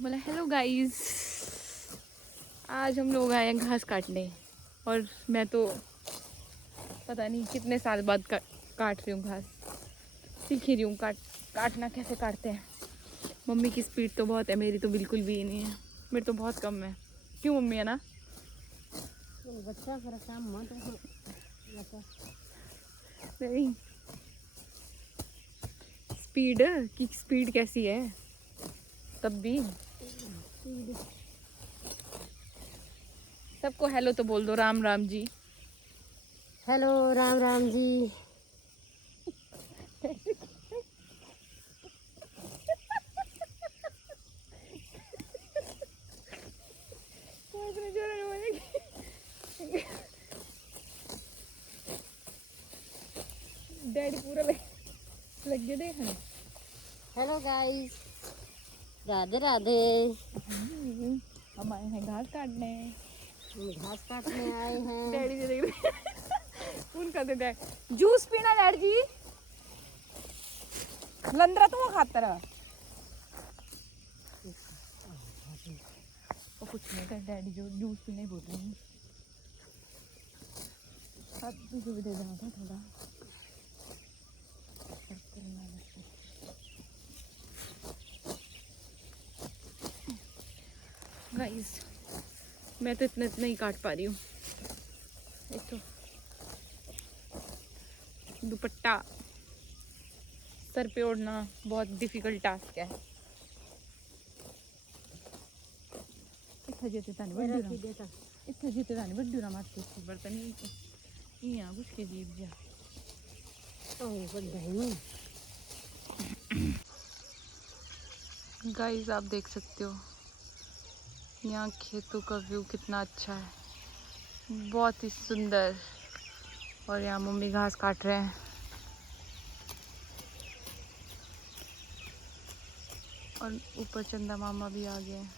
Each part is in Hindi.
बोला हेलो गाइस, आज हम लोग आए हैं घास काटने। और मैं तो पता नहीं कितने साल बाद काट रही हूँ घास, सीख ही रही हूँ काटना कैसे काटते हैं। मम्मी की स्पीड तो बहुत है, मेरी तो बिल्कुल भी नहीं है, मेरी तो बहुत कम है। क्यों मम्मी, है ना? बच्चा काम मत नहीं, स्पीड की स्पीड कैसी है तब भी। सबको हेलो तो बोल दो, राम राम जी। हेलो राम राम जी। डैडी पूरा लग गया देखने। Hello guys, Radhe Radhe. हम आए हैं घास काटने। घास काटने आए हैं। डैडी जी देख रहे उनका तो डैड जूस पीना। डैडी जी लंदरा तो वो खाता रहा और कुछ नहीं कर। डैडी जो जूस पीने बोल रहे हैं, अब तुझे भी दे देना था थोड़ा। गाइस मैं तो इतना ही काट पा रही हूँ। एक तो दुपट्टा सर पे ओढ़ना बहुत डिफिकल्ट टास्क है। इतना जेते तानी बड्डूरा मारते बर्तन ही यहाँ घुस के जीव जा। गाइस आप देख सकते हो यहाँ खेतों का व्यू कितना अच्छा है, बहुत ही सुंदर। और यहाँ मम्मी घास काट रहे हैं और ऊपर चंदा मामा भी आ गए हैं।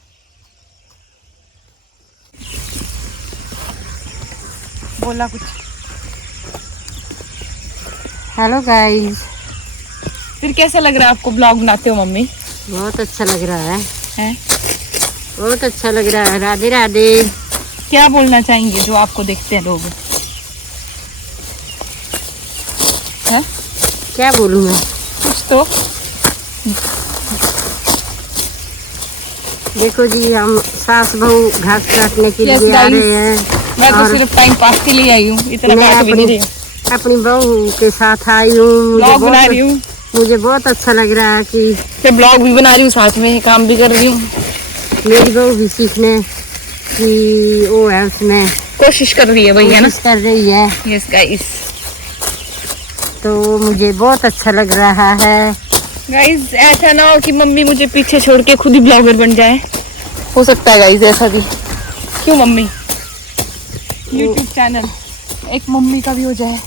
बोला कुछ। हेलो गाइस, फिर कैसा लग रहा है आपको ब्लॉग बनाते हो मम्मी? बहुत अच्छा लग रहा है। हैं? बहुत अच्छा लग रहा है। राधे राधे। क्या बोलना चाहेंगे जो आपको देखते हैं लोग? हैं? क्या बोलूं मैं? कुछ तो। देखो जी, हम सास बहू घास काटने के Yes, लिए आ guys. रहे हैं। मैं तो सिर्फ टाइम पास के लिए आई हूँ, इतना मैं काट भी नहीं रही हूँ। अपनी बहू के साथ आई हूँ। ब्लॉग बना रही हूँ। मुझे बहुत अच्छा लग रहा है कि मैं ब्लॉग भी बना रही हूँ, साथ में काम भी कर रही हूँ। मेरी बहू भी सीखने की वो है, उसमें कोशिश कर रही है भैया ना। कोशिश कर रही है। Yes guys. तो मुझे बहुत अच्छा लग रहा है। गाइस ऐसा ना हो कि मम्मी मुझे पीछे छोड़ के खुद ही ब्लॉगर बन जाए। हो सकता है गाइस ऐसा भी। क्यों मम्मी? यूट्यूब चैनल एक मम्मी का भी हो जाए।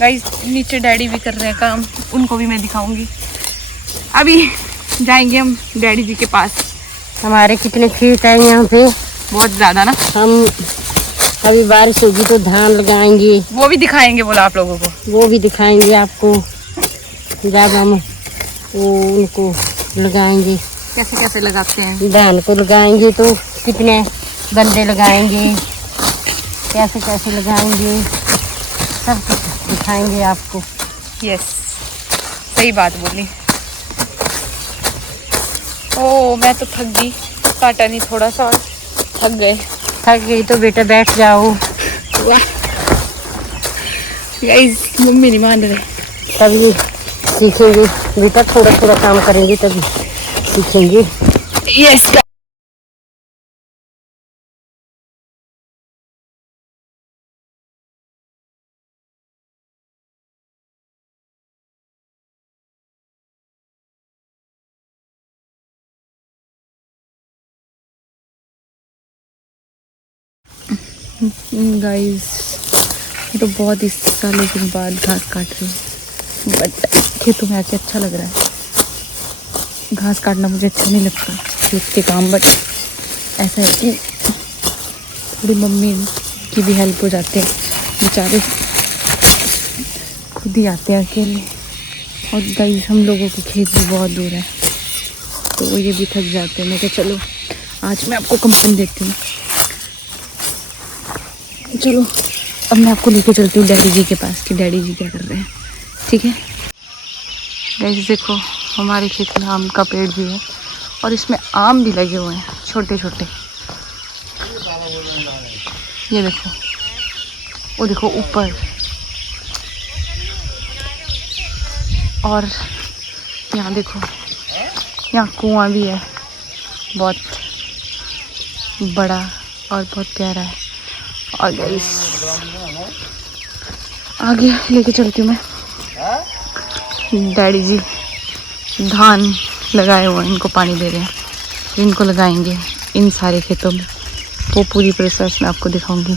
गाइस नीचे डैडी भी कर रहे हैं काम, उनको भी मैं दिखाऊंगी। अभी जाएंगे हम डैडी जी के पास। हमारे कितने खेत हैं यहाँ पे, बहुत ज्यादा ना। हम अभी बारिश होगी तो धान लगाएंगे, वो भी दिखाएंगे बोला आप लोगों को। वो भी दिखाएंगे आपको जब हम वो उनको लगाएंगे। कैसे कैसे लगाते हैं धान को लगाएंगे तो कितने बंदे लगाएंगे, कैसे कैसे लगाएंगे, सब कुछ दिखाएंगे आपको। यस सही बात बोली। ओ मैं तो थक गई, काटा नहीं थोड़ा सा और थक गए। थक गई तो बेटा बैठ जाओ। वाह गाइस मम्मी नहीं मान रहे। तभी सीखेंगे बेटा, थोड़ा थोड़ा काम करेंगे तभी सीखेंगे। यस गाइस तो बहुत ही सालों के बाद घास काट रही हूँ, बट खेतों में आके अच्छा लग रहा है। घास काटना मुझे अच्छा नहीं लगता खेत के काम, बट ऐसा है कि थोड़ी मम्मी की भी हेल्प हो जाती है, बेचारे खुद ही आते हैं अकेले। और गाइस हम लोगों के खेत भी बहुत दूर है, तो ये भी थक जाते हैं। मैं कहा चलो आज मैं आपको कंपनी देती हूँ। चलो अब मैं आपको लेके चलती हूँ डैडी जी के पास कि डैडी जी क्या कर रहे हैं। ठीक है गाइस, देखो हमारे खेत में आम का पेड़ भी है और इसमें आम भी लगे हुए हैं छोटे छोटे। ये देखो, वो देखो ऊपर, और यहाँ देखो, यहाँ कुआं भी है बहुत बड़ा और बहुत प्यारा है। और गाइस आगे लेके चलती हूँ मैं। डैडी जी धान लगाए हुए हैं, इनको पानी दे रहे हैं, इनको लगाएंगे इन सारे खेतों में। वो पूरी प्रोसेस मैं आपको दिखाऊंगी।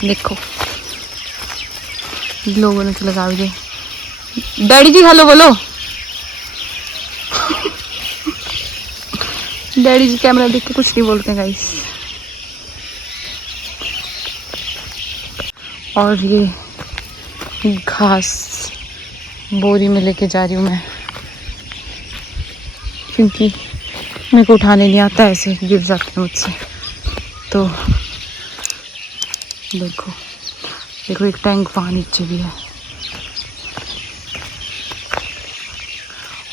देखो लोगों ने तो लगा दिए। डैडी जी हेलो बोलो। डैडी जी कैमरा देख के कुछ नहीं बोलते गाइस। और ये घास बोरी में लेके जा रही हूँ मैं, क्योंकि मेरे को उठाने नहीं आता, ऐसे गिर जाते हैं मुझसे। तो देखो देखो एक टैंक वहाँ नीचे भी है।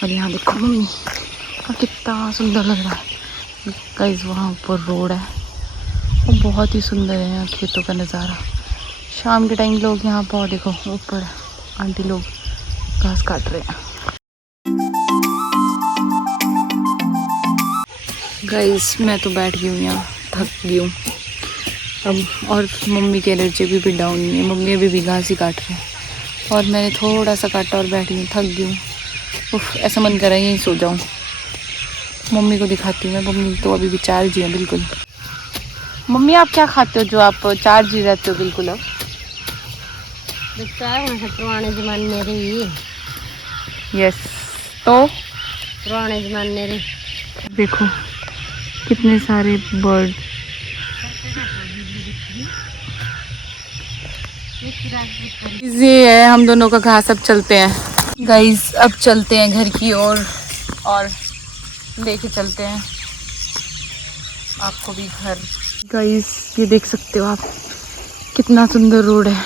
और यहाँ देखो मम्मी, और कितना सुंदर लग रहा है गाइस। वहाँ ऊपर रोड है, वो बहुत ही सुंदर है यहाँ खेतों का नज़ारा। शाम के टाइम लोग यहाँ पर देखो ऊपर आंटी लोग घास काट रहे हैं। गाइस मैं तो बैठ गई हूँ यहाँ, थक गई हूँ अब। और मम्मी की एनर्जी भी डाउन नहीं है, मम्मी अभी भी घास ही काट रहे हैं और मैंने थोड़ा सा काटा और बैठ गई हूँ, थक गई हूँ। उफ, ऐसा मन कर रहा है यहीं सो जाऊँ। मम्मी को दिखाती हूँ मैं, मम्मी तो अभी भी चार्ज ही है बिल्कुल। मम्मी आप क्या खाते हो जो आप चार्ज ही रहते हो बिल्कुल? अब पुराने जमाने रही। यस, तो पुराने जमाने रही। देखो कितने सारे बर्ड। ये है हम दोनों का घास। अब चलते हैं गाइस, अब चलते हैं घर की ओर और लेके चलते हैं आपको भी घर। गाइस ये देख सकते हो आप, कितना सुंदर रोड है,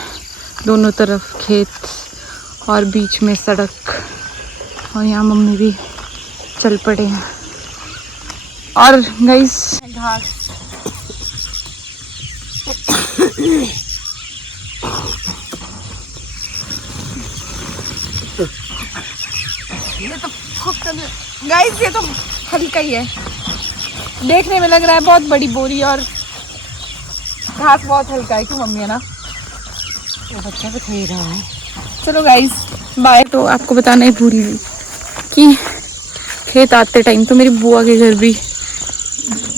दोनों तरफ खेत और बीच में सड़क। और यहाँ मम्मी भी चल पड़े हैं। और गाइस घास ये तो गाइस, ये तो हल्का ही है, देखने में लग रहा है बहुत बड़ी बोरी, और घास बहुत हल्का है। क्यों मम्मी, है ना? बच्चा भी खेल रहा है। चलो गाइस बाय। तो आपको बताना ही भूल गई कि खेत आते टाइम तो मेरी बुआ के घर भी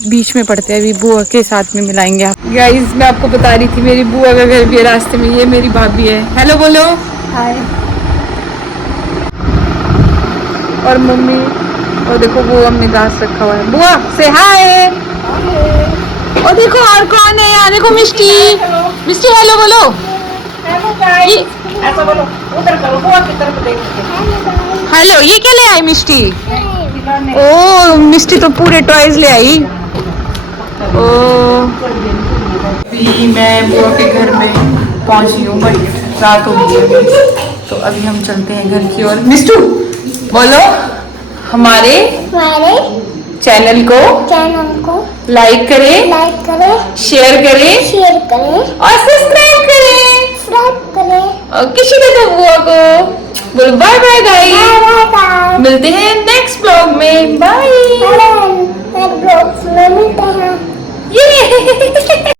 बीच में पड़ते हैं, अभी बुआ के साथ में मिलाएंगे आप। गाइस मैं आपको बता रही थी मेरी बुआ का घर भी है रास्ते में। ये मेरी भाभी है, हेलो बोलो। हाय। और मम्मी, और देखो वो हमने घास रखा हुआ है। बुआ से हाय। और देखो और कौन है यहाँ, देखो मिष्टी। मिष्टी हेलो बोलो। ऐसा बोलो, उधर करो, बुआ की तरफ देखो। हेलो, ये क्या ले आई मिष्टी? ओ मिष्टी तो पूरे टॉयज ले आई। ओ अभी मैं बुआ के घर में पहुंची हूँ, बट रात हो गई है, तो अभी हम चलते हैं घर की ओर। मिष्टू बोलो, हमारे चैनल को लाइक करें, शेयर करें और सब्सक्राइब करें। और किसी ने बुआ को बोलो बाय बाय गाइस, मिलते हैं नेक्स्ट ब्लॉग में। बाय।